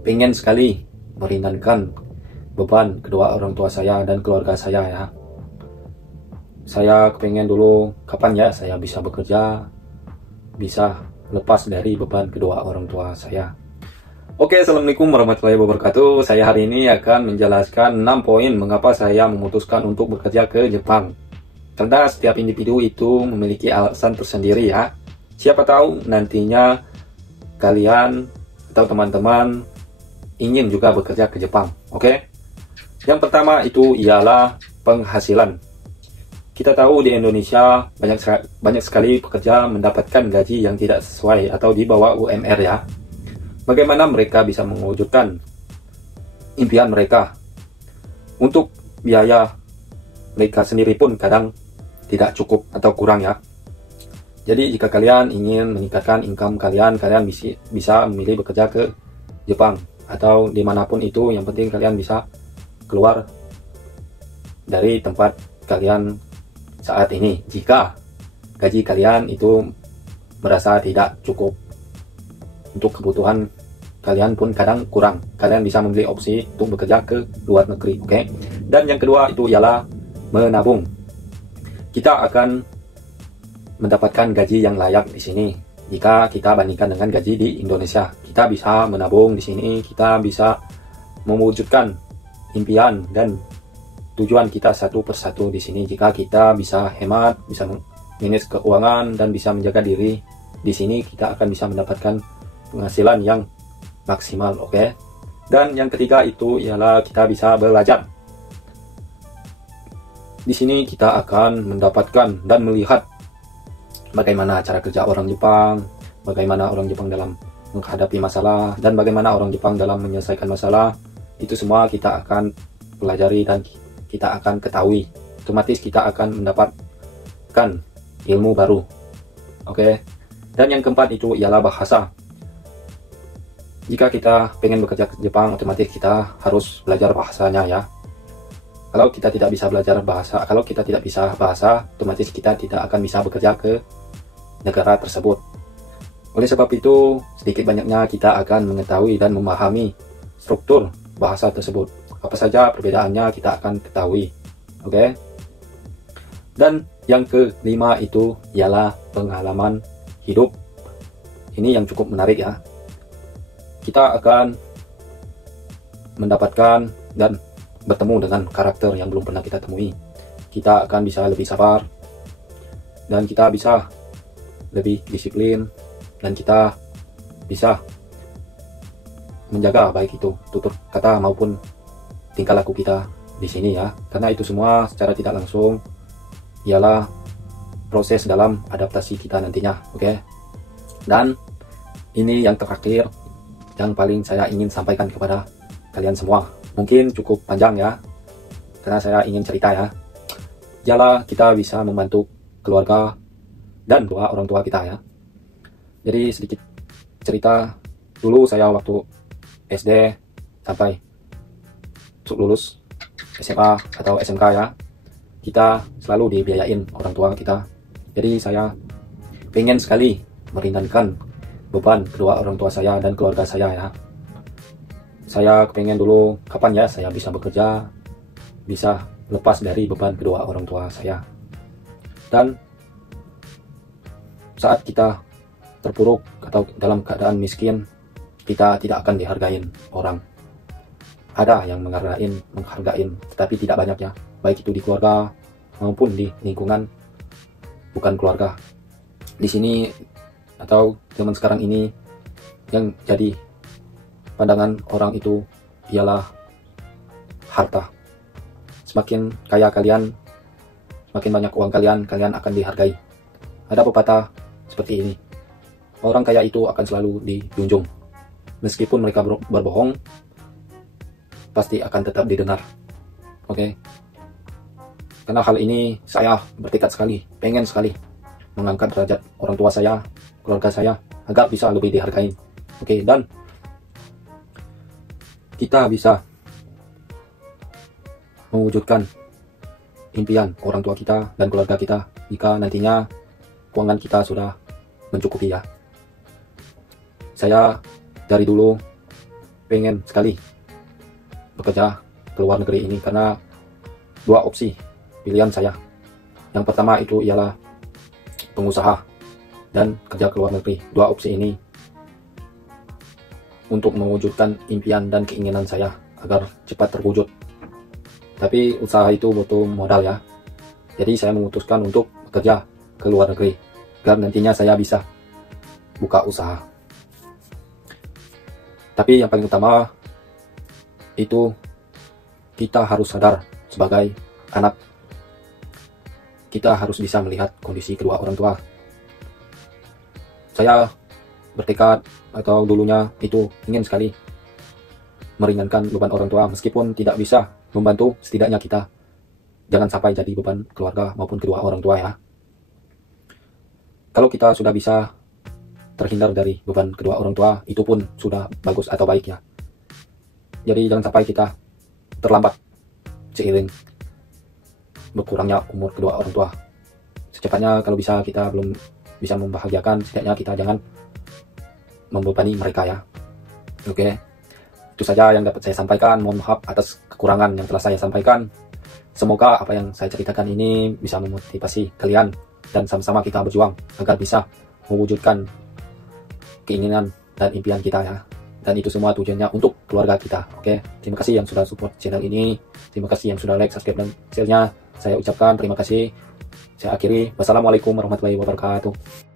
pengen sekali meringankan beban kedua orang tua saya dan keluarga saya ya. Saya pengen dulu kapan ya saya bisa bekerja, bisa lepas dari beban kedua orang tua saya. Oke, assalamualaikum warahmatullahi wabarakatuh. Saya hari ini akan menjelaskan 6 poin mengapa saya memutuskan untuk bekerja ke Jepang. Karena setiap individu itu memiliki alasan tersendiri ya. Siapa tahu nantinya kalian atau teman-teman ingin juga bekerja ke Jepang. Oke? Yang pertama itu ialah penghasilan. Kita tahu di Indonesia banyak sekali pekerja mendapatkan gaji yang tidak sesuai atau di bawah UMR ya. Bagaimana mereka bisa mewujudkan impian mereka? Untuk biaya mereka sendiri pun kadang tidak cukup atau kurang ya. Jadi jika kalian ingin meningkatkan income kalian bisa memilih bekerja ke Jepang atau dimanapun itu. Yang penting kalian bisa keluar dari tempat kalian saat ini. Jika gaji kalian itu merasa tidak cukup untuk kebutuhan kalian pun kadang kurang, kalian bisa memilih opsi untuk bekerja ke luar negeri. Oke? Dan yang kedua itu ialah menabung. Kita akan mendapatkan gaji yang layak di sini jika kita bandingkan dengan gaji di Indonesia. Kita bisa menabung di sini, kita bisa mewujudkan impian dan tujuan kita satu persatu di sini. Jika kita bisa hemat, bisa manage keuangan dan bisa menjaga diri di sini, kita akan bisa mendapatkan penghasilan yang maksimal. Oke? Dan yang ketiga itu ialah kita bisa belajar. Di sini kita akan mendapatkan dan melihat bagaimana cara kerja orang Jepang, bagaimana orang Jepang dalam menghadapi masalah, dan bagaimana orang Jepang dalam menyelesaikan masalah. Itu semua kita akan pelajari dan kita akan ketahui. Otomatis kita akan mendapatkan ilmu baru. Oke? Dan yang keempat itu ialah bahasa. Jika kita pengen bekerja ke Jepang, otomatis kita harus belajar bahasanya ya. Kalau kita tidak bisa bahasa, otomatis kita tidak akan bisa bekerja ke negara tersebut. Oleh sebab itu, sedikit banyaknya kita akan mengetahui dan memahami struktur bahasa tersebut. Apa saja perbedaannya kita akan ketahui. Oke? Dan yang kelima itu ialah pengalaman hidup. Ini yang cukup menarik ya. Kita akan mendapatkan dan bertemu dengan karakter yang belum pernah kita temui. Kita akan bisa lebih sabar dan kita bisa lebih disiplin dan kita bisa menjaga baik itu tutur kata maupun tingkah laku kita di sini ya. Karena itu semua secara tidak langsung ialah proses dalam adaptasi kita nantinya. Oke? Dan ini yang terakhir yang paling saya ingin sampaikan kepada kalian semua. Mungkin cukup panjang ya, karena saya ingin cerita ya. Ialah kita bisa membantu keluarga dan orang tua kita ya. Jadi sedikit cerita, dulu saya waktu SD sampai lulus SMA atau SMK ya, kita selalu dibiayain orang tua kita. Jadi saya pengen sekali meringankan beban kedua orang tua saya dan keluarga saya ya. Saya pengen dulu kapan ya saya bisa bekerja, bisa lepas dari beban kedua orang tua saya. Dan saat kita terpuruk atau dalam keadaan miskin, kita tidak akan dihargain orang. Ada yang menghargain, tetapi tidak banyak ya, baik itu di keluarga maupun di lingkungan bukan keluarga. Di sini atau zaman sekarang ini yang jadi pandangan orang itu ialah harta. Semakin kaya kalian, semakin banyak uang kalian akan dihargai. Ada pepatah seperti ini, orang kaya itu akan selalu dijunjung. Meskipun mereka berbohong, pasti akan tetap didengar. Oke? Karena hal ini saya bertekad sekali, pengen sekali mengangkat derajat orang tua saya, keluarga saya, agar bisa lebih dihargai. Oke? Dan kita bisa mewujudkan impian orang tua kita dan keluarga kita jika nantinya keuangan kita sudah mencukupi ya. Saya dari dulu pengen sekali bekerja ke luar negeri ini karena dua opsi pilihan saya. Yang pertama itu ialah pengusaha dan kerja ke luar negeri. Dua opsi ini untuk mewujudkan impian dan keinginan saya agar cepat terwujud. Tapi usaha itu butuh modal ya. Jadi saya memutuskan untuk bekerja ke luar negeri agar nantinya saya bisa buka usaha. Tapi yang paling utama itu kita harus sadar sebagai anak. Kita harus bisa melihat kondisi kedua orang tua. Saya bertekad atau dulunya itu ingin sekali meringankan beban orang tua, meskipun tidak bisa membantu, setidaknya kita jangan sampai jadi beban keluarga maupun kedua orang tua ya. Kalau kita sudah bisa terhindar dari beban kedua orang tua, itu pun sudah bagus atau baik ya. Jadi jangan sampai kita terlambat seiring berkurangnya umur kedua orang tua. Secepatnya kalau bisa kita belum bisa membahagiakan, setidaknya kita jangan membebani mereka ya. Oke, itu saja yang dapat saya sampaikan. Mohon maaf atas kekurangan yang telah saya sampaikan. Semoga apa yang saya ceritakan ini bisa memotivasi kalian dan sama-sama kita berjuang agar bisa mewujudkan keinginan dan impian kita ya. Dan itu semua tujuannya untuk keluarga kita. Oke, terima kasih yang sudah support channel ini. Terima kasih yang sudah like, subscribe, dan share-nya. Saya ucapkan terima kasih. Saya akhiri. Wassalamualaikum warahmatullahi wabarakatuh.